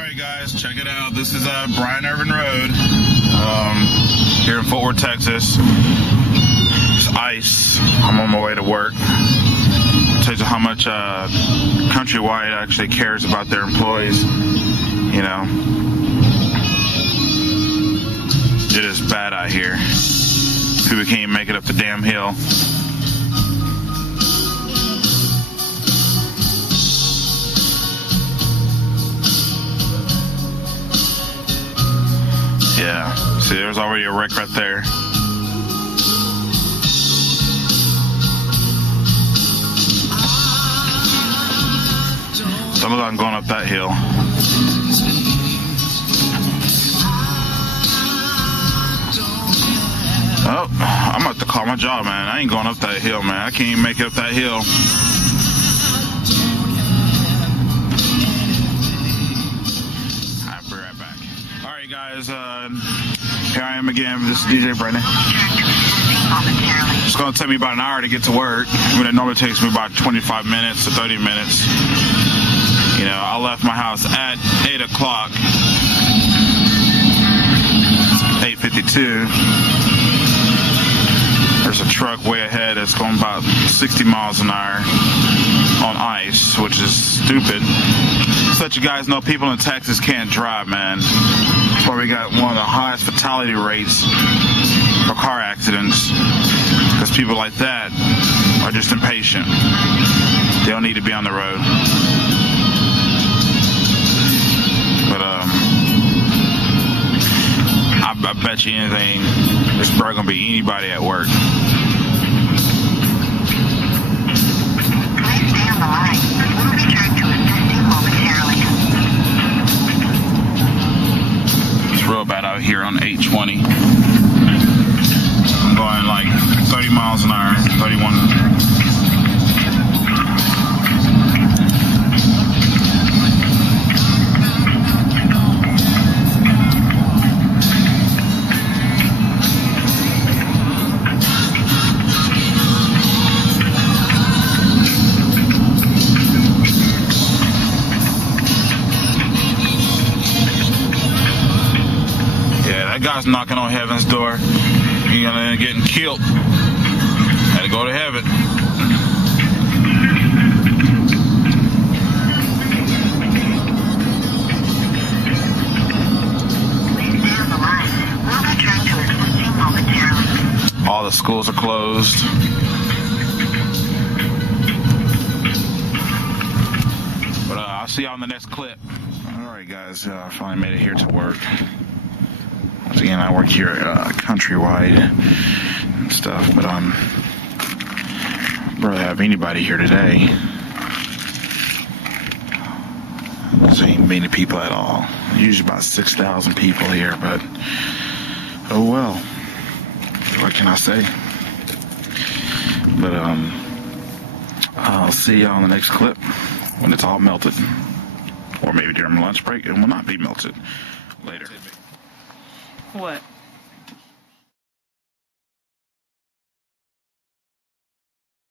Alright guys, check it out. This is Bryan Irvin Road here in Fort Worth, Texas. It's ice. I'm on my way to work. It tells you how much Countrywide actually cares about their employees. You know, it is bad out here. People can't even make it up the damn hill. Yeah, see, there's already a wreck right there. Don't look like I'm going up that hill. Oh, I'm about to call my job, man. I ain't going up that hill, man. I can't even make it up that hill. I'll be right back. Alright guys, here I am again. This is DJ Brennan. It's going to take me about an hour to get to work. When it normally takes me about 25 minutes to 30 minutes. You know, I left my house at 8 o'clock. 8:52. There's a truck way ahead that's going about 60 miles an hour on ice, which is stupid. So that you guys know, people in Texas can't drive, man. That's why we got one of the highest fatality rates for car accidents. Because people like that are just impatient. They don't need to be on the road. But I bet you anything, there's probably gonna be anybody at work. Please stay on the line. We'll return to assist you momentarily. It's real bad out here on 820. I'm going like 30 miles an hour, 31. That guy's knocking on heaven's door. He's gonna end up getting killed. Had to go to heaven. Please stay on the line. We'll return to assist you momentarily. All the schools are closed. But I'll see y'all in the next clip. Alright guys, I finally made it here to work. Once again, I work here at Countrywide and stuff, but I barely have anybody here today. There ain't many people at all. Usually about 6,000 people here, but oh well. What can I say? But I'll see y'all in the next clip when it's all melted, or maybe during my lunch break it will not be melted. Later. What?